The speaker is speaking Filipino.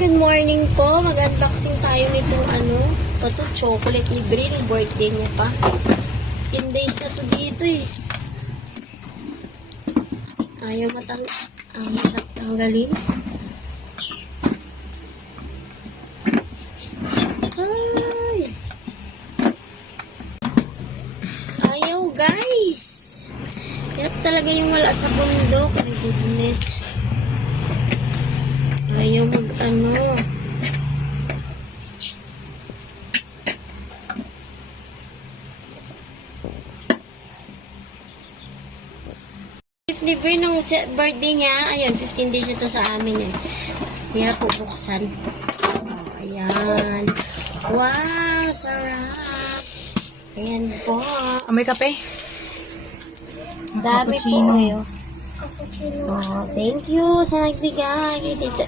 good morning po. Mag-unboxing tayo nitong ito, chocolate libre ng birthday niya pa. 10 days na to dito eh. Ayaw matanggalin. Ay! Ayaw guys! Hirap talaga yung wala sa bundok. My goodness. Ayaw gift libre ng birthday niya. Ayun, 15 days ito sa amin eh. Hirap po buksan. Oh, ayan. Wow, sarap. Ayan po. May kape? Dami po. Oh, thank you sa nagbigay kay Tita